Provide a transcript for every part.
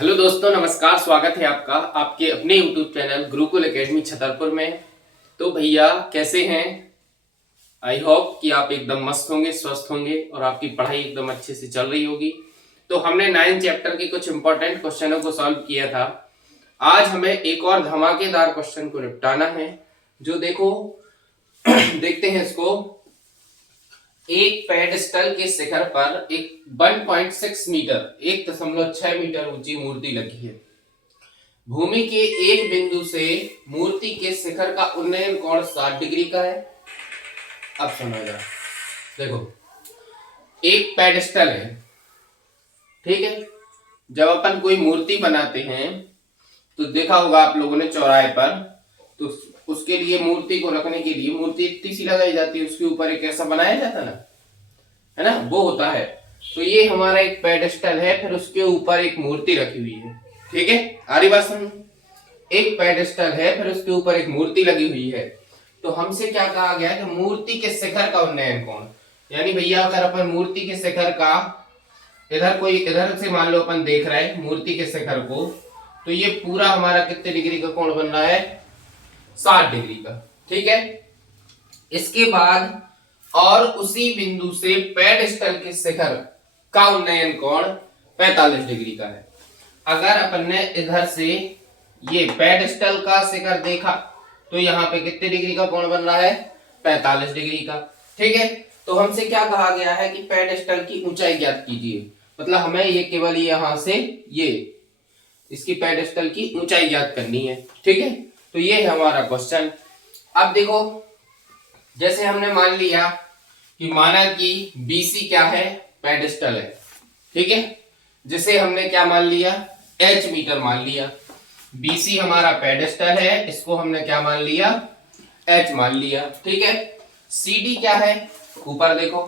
Hello दोस्तों, नमस्कार। स्वागत है आपका आपके अपने YouTube channel Gurukul academy Chhatarpur में। तो भैया कैसे हैं? आई होप कि आप एकदम मस्त होंगे, स्वस्थ होंगे और आपकी पढ़ाई एकदम अच्छे से चल रही होगी। तो हमने 9 चैप्टर के कुछ इंपॉर्टेंट क्वेश्चनों को सॉल्व किया था। आज हमें एक और धमाकेदार क्वेश्चन को निपटाना है, जो देखो देखते हैं इसको। एक पेडेस्टल के शिखर पर एक 1.6 मीटर 1.6 मीटर ऊंची मूर्ति लगी है। भूमि के एक बिंदु से मूर्ति के शिखर का उन्नयन कोण 60 डिग्री का है। अब सुनो जरा, देखो एक पेडेस्टल है, ठीक है। जब अपन कोई मूर्ति बनाते हैं तो देखा होगा आप लोगों ने चौराहे पर, तो उसके लिए मूर्ति को रखने के लिए मूर्ति इतनी सी लगाई जाती है, उसके ऊपर एक ऐसा बनाया जाता ना, है ना, वो होता है। तो ये हमारा एक पेडेस्टल है, फिर उसके ऊपर एक मूर्ति रखी हुई है, ठीक है। आ रही बात समझ? एक पेडेस्टल है, फिर उसके ऊपर एक मूर्ति लगी हुई है। तो हमसे क्या कहा गया कि मूर्ति के शिखर का उन्नयन कोण, यानी भैया अगर अपन मूर्ति के शिखर का इधर से मान लो अपन देख रहे हैं मूर्ति के शिखर को, तो ये पूरा हमारा कितने डिग्री का कोण बन रहा है? 60 डिग्री का, ठीक है। इसके बाद और उसी बिंदु से पेडेस्टल के शिखर का उन्नयन कोण 45 डिग्री का है। अगर अपन ने इधर से ये पेडेस्टल का शिखर देखा तो यहाँ पे कितने डिग्री का कोण बन रहा है? 45 डिग्री का, ठीक है। तो हमसे क्या कहा गया है कि पेडेस्टल की ऊंचाई ज्ञात कीजिए, मतलब हमें ये केवल यहां से ये इसकी पेडेस्टल की ऊंचाई ज्ञात करनी है, ठीक है। तो ये है हमारा क्वेश्चन। अब देखो, जैसे हमने मान लिया कि माना कि BC क्या है? पेडेस्टल है, ठीक है। जिसे हमने क्या मान लिया? H मीटर मान लिया। BC हमारा पेडेस्टल है, इसको हमने क्या मान लिया? H मान लिया, ठीक है। CD क्या है? ऊपर देखो,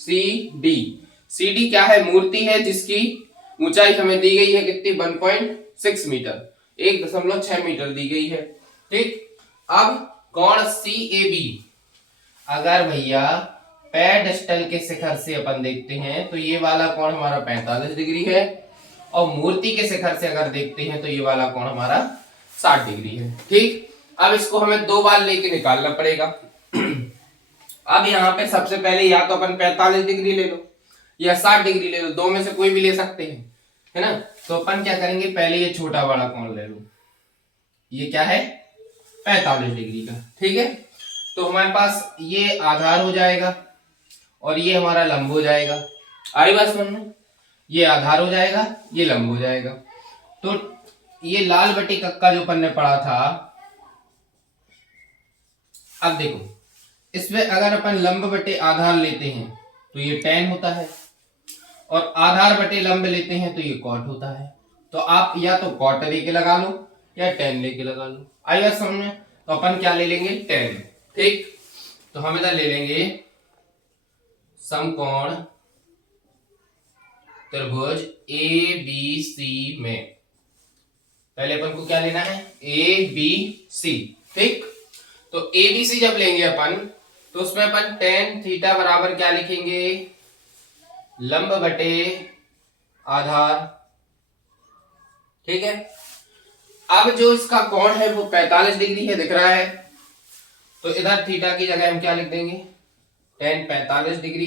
CD क्या है? मूर्ति है जिसकी ऊंचाई हमें दी गई है कितनी? 1.6 मीटर, 1.6 मीटर दी गई है, ठीक। अब कोण CAB, अगर भैया पेडेस्टल के शिखर से अपन देखते हैं तो ये वाला कोण हमारा 45 डिग्री है, और मूर्ति के शिखर से अगर देखते हैं तो ये वाला कोण हमारा 60 डिग्री है, ठीक। अब इसको हमें दो बार लेके निकालना पड़ेगा। अब यहाँ पे सबसे पहले या तो अपन 45 डिग्री ले लो या 60 डिग्री ले लो, दो में से कोई भी ले सकते हैं, है ना। तो अपन क्या करेंगे, पहले ये छोटा वाला कोण ले लो, ये क्या है? 45 डिग्री का, ठीक है। तो हमारे पास ये आधार हो जाएगा और ये हमारा लंब हो जाएगा। आई बात समझ में? ये आधार हो जाएगा, ये लंब हो जाएगा। तो ये लाल बटी कक्का जो अपन ने पढ़ा था, अब देखो इसमें अगर अपन लंब बटे आधार लेते हैं तो ये tan होता है, और आधार बटे लंब लेते हैं तो ये cot होता है। तो आप या तो cot लेके लगा लो या tan लेके लगा लो। आई बात समझ में? तो अपन क्या ले लेंगे? tan, ठीक। तो हम इधर ले लेंगे समकोण त्रिभुज ABC में, पहले अपन को क्या लेना है? ABC, ठीक। तो ABC जब लेंगे अपन तो उसमें अपन tan थीटा बराबर क्या लिखेंगे? लंब बटे आधार, ठीक है। अब जो इसका कोण है वो 45 डिग्री है, दिख रहा है। तो इधर थीटा की जगह हम क्या लिख देंगे? tan 45 डिग्री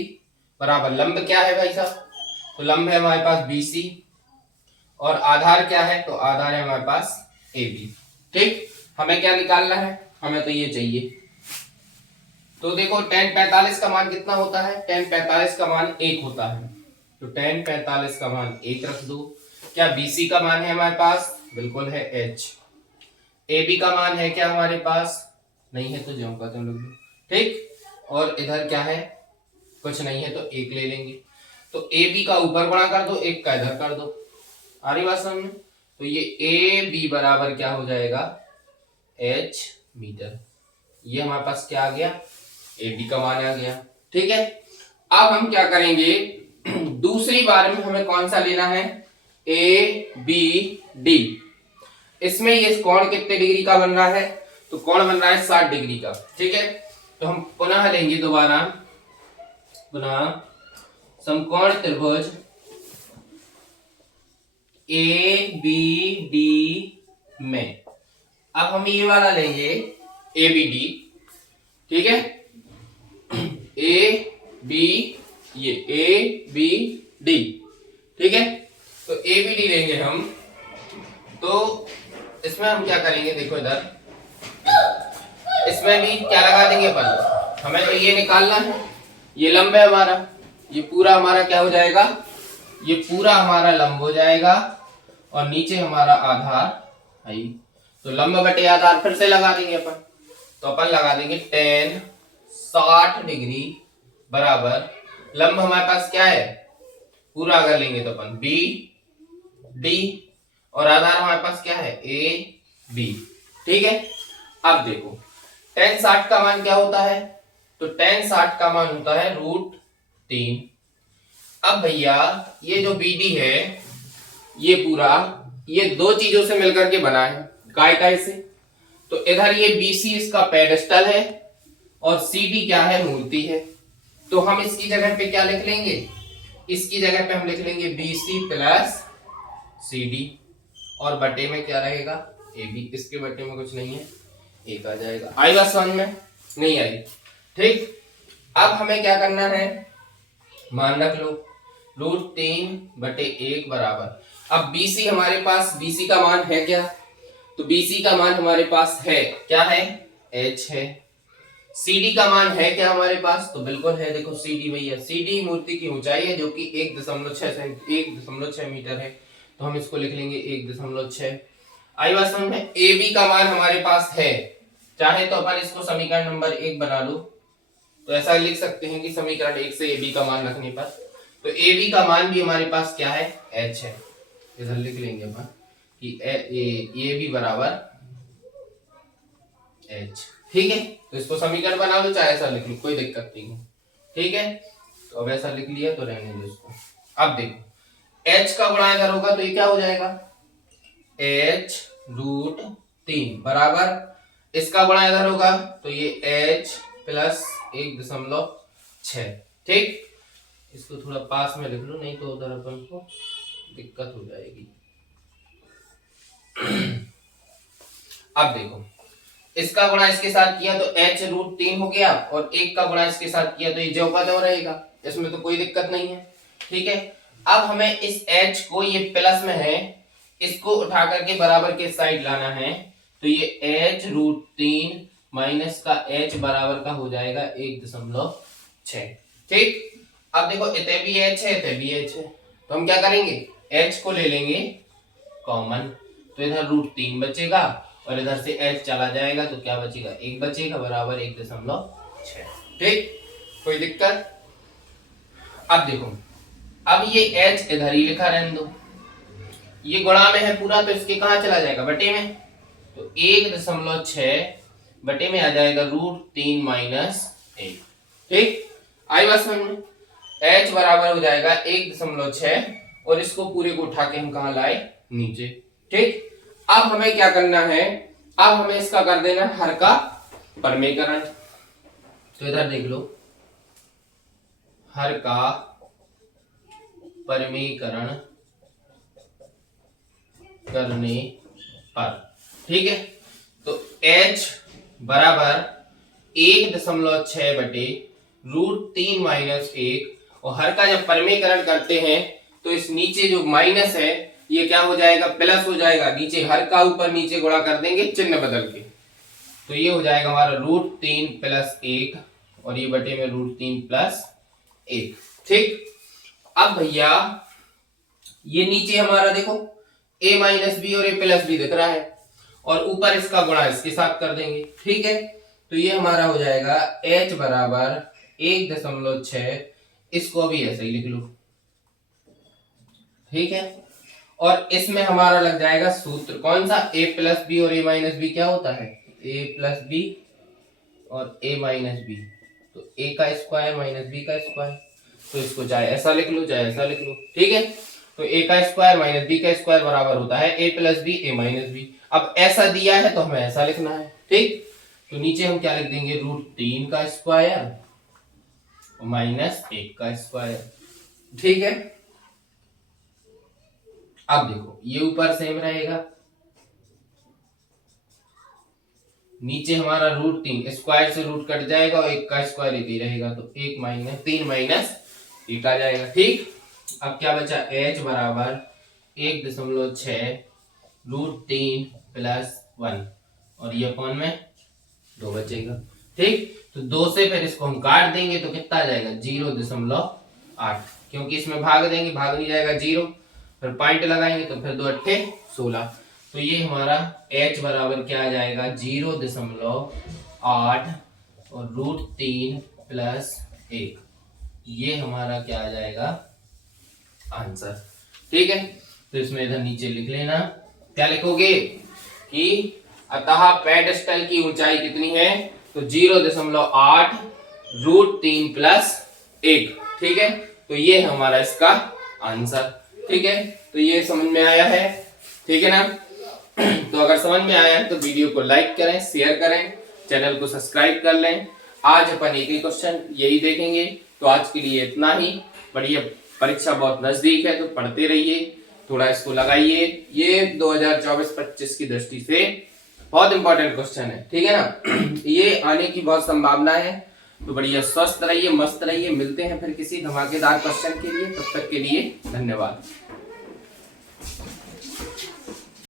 बराबर लंब क्या है भाई साहब? तो लंब है हमारे पास BC, और आधार क्या है? तो आधार है हमारे पास AB, ठीक। हमें क्या निकालना है? हमें तो ये चाहिए। तो देखो tan 45 का मान कितना होता है? tan 45 का मान 1 होता है, तो tan 45 का मान 1 रख दो। क्या BC का मान है हमारे पास? बिल्कुल है H। AB का मान है क्या हमारे पास? नहीं है तो ज्यों का त्यों लिख दो, ठीक। और इधर क्या है? कुछ नहीं है तो 1 ले लेंगे। तो AB का ऊपर गुणा कर दो, 1 का इधर कर दो। आ रही बात समझ में? तो ये AB बराबर क्या हो जाएगा? H metre. ये हमारे पास क्या आ गया? AB का मान आ गया, ठीक है। अब हम क्या करेंगे, दूसरी बार में हमें कौन सा लेना है? ABD। इसमें ये कोण कितने डिग्री का बन रहा है? तो कोण बन रहा है 60 डिग्री का, ठीक है। तो हम पुनः लेंगे दोबारा, पुनः समकोण त्रिभुज ए बी डी में। अब हम ये वाला लेंगे ए बी डी, ठीक है, ए बी, ये ए बी डी, ठीक है। तो ए बी डी लेंगे हम, तो इसमें हम क्या करेंगे, देखो इधर इसमें भी क्या लगा देंगे अपन, हमें तो ये निकालना है, ये लंब है हमारा, ये पूरा हमारा क्या हो जाएगा, ये पूरा हमारा लंब हो जाएगा और नीचे हमारा आधार है। तो लंब बटे आधार फिर से लगा देंगे अपन, तो अपन लगा देंगे tan 60 डिग्री बराबर लंब हमारे पास क्या है, पूरा अगर लेंगे तो अपन बी डी और आधार हमारे पास क्या है ए बी, ठीक है। अब देखो tan 60 का मान क्या होता है, तो tan 60 का मान होता है √3। अब भैया ये जो बी डी है ये पूरा ये दो चीजों से मिलकर के बना है, काय काय से, तो इधर ये BC इसका पेडेस्टल है और CD क्या है, मूर्ति है। तो हम इसकी जगह पे क्या लिख लेंगे, इसकी जगह पे हम लिख लेंगे BC प्लस CD और बटे में क्या रहेगा AB, इसके बटे में कुछ नहीं है, एक आ जाएगा। आई बात समझ में, नहीं आई, ठीक। अब हमें क्या करना है, मान रख लो √3/1 बराबर, अब BC हमारे पास, BC का मान है क्या, तो BC का मान हमारे पास है क्या है, H है। CD का मान है क्या हमारे पास, तो बिल्कुल है, देखो CD भैया, CD मूर्ति की ऊंचाई है जो कि 1.6 मीटर है, तो हम इसको लिख लेंगे 1.6। आई बात समझ में। AB का मान हमारे पास है, चाहे तो अपन इसको समीकरण नंबर 1 बना लो, तो ऐसा लिख सकते हैं कि समीकरण 1 से AB का मान रखने पर, तो AB का मान भी हमारे पास क्या है, H है। इधर लिख लेंगे अपन कि ए बी बराबर H, ठीक है। तो इसको समीकरण बना लो, चाहे ऐसा लिख लो, कोई दिक्कत नहीं है, ठीक है। तो अब ऐसा लिख लिया तो रहने दो इसको। अब देखो H का गुणा इधर होगा तो ये क्या हो जाएगा, H √3 बराबर इसका गुणा इधर होगा तो ये H प्लस 1.6, ठीक। इसको थोड़ा पास में लिख लो, नहीं तो उधर अपन को दिक्कत हो जाएगी। अब देखो इसका गुणा इसके साथ किया तो H √3 हो गया और 1 का गुणा इसके साथ किया तो ये ज्यों का त्यों रहेगा, इसमें तो कोई दिक्कत नहीं है, ठीक है। अब हमें इस H को, ये प्लस में है, इसको उठा करके बराबर के साइड लाना है, तो ये H √3 माइनस का H बराबर का हो जाएगा 1.6, ठीक। अब देखो इतने भी H है, इतने भी H है, तो हम क्या करेंगे, H को ले लेंगे कॉमन, तो इधर √3 बचेगा और इधर से H चला जाएगा तो क्या बचेगा, 1 बचेगा बराबर 1.6, ठीक। कोई दिक्कत। अब देखो अब ये H इधर ही लिखा रहने दो, ये गुणा में है पूरा तो इसके कहां चला जाएगा, बटे में, तो 1.6 बटे में आ जाएगा √3 माइनस 1, ठीक। आई बात समझ में। H बराबर हो जाएगा 1.6 और इसको पूरे को उठा के हम कहा लाए, नीचे, ठीक। अब हमें क्या करना है, अब हमें इसका कर देना है हर का परमीकरण, तो इधर देख लो हर का परमीकरण करने पर, ठीक है। तो H बराबर 1.6 बटे √3 माइनस 1, और हर का जब परमीकरण करते हैं तो इस नीचे जो माइनस है ये क्या हो जाएगा, प्लस हो जाएगा, नीचे हर का ऊपर नीचे गुणा कर देंगे चिन्ह बदल के, तो ये हो जाएगा हमारा √3 प्लस 1 और ये बटे में √3 प्लस 1, ठीक। अब भैया ये नीचे हमारा देखो a माइनस बी और a प्लस बी दिख रहा है और ऊपर इसका गुणा इसके साथ कर देंगे, ठीक है। तो ये हमारा हो जाएगा H बराबर 1.6, इसको भी ऐसे ही लिख लो, ठीक है। और इसमें हमारा लग जाएगा सूत्र कौन सा, a प्लस बी और a माइनस बी क्या होता है, a प्लस बी और a माइनस बी, तो a का स्क्वायर माइनस b का स्क्वायर, तो इसको चाहे ऐसा लिख लो चाहे ऐसा लिख लो, ठीक है। तो a का स्क्वायर माइनस b का स्क्वायर बराबर होता है a plus B a minus B. अब ऐसा दिया है तो हमें ऐसा लिखना है, ठीक। तो नीचे हम क्या लिख देंगे, √3 का स्क्वायर माइनस 1 का स्क्वायर, ठीक है। अब देखो ये ऊपर सेम रहेगा, नीचे हमारा √3, स्क्वायर से रूट कट जाएगा और एक का स्क्वायर एक ही रहेगा, तो 3 माइनस 1 आ जाएगा। ठीक, अब क्या बचा, h बराबर 1.6 √3 प्लस 1 और ये अपॉन में 2 बचेगा। ठीक, तो 2 से फिर इसको हम काट देंगे तो कितना आ जाएगा 0.8, क्योंकि इसमें भाग देंगे, भाग नहीं जाएगा 0, फिर पॉइंट लगाएंगे तो फिर 2 अट्ठे 16, तो ये हमारा h बराबर क्या आ जाएगा 0.8 और √3 प्लस 1, ये हमारा क्या आ जाएगा आंसर। ठीक है, तो इसमें इधर नीचे लिख लेना, क्या लिखोगे कि अतः पेडस्टल की ऊंचाई कितनी है, तो 0.8 √3 प्लस 1। ठीक है, तो ये हमारा इसका आंसर। ठीक है, तो ये समझ में आया है, ठीक है ना। तो अगर समझ में आया है तो वीडियो को लाइक करें, शेयर करें, चैनल को सब्सक्राइब कर लें। आज अपन एक ही क्वेश्चन यही देखेंगे, तो आज के लिए इतना ही। बढ़िया, परीक्षा बहुत नजदीक है तो पढ़ते रहिए, थोड़ा इसको लगाइए, ये 2024-25 की दृष्टि से बहुत इंपॉर्टेंट क्वेश्चन है। ठीक है ना, ये आने की बहुत संभावना है, तो बढ़िया स्वस्थ रहिए, मस्त रहिए। मिलते हैं फिर किसी धमाकेदार क्वेश्चन के लिए, तब तक के लिए धन्यवाद।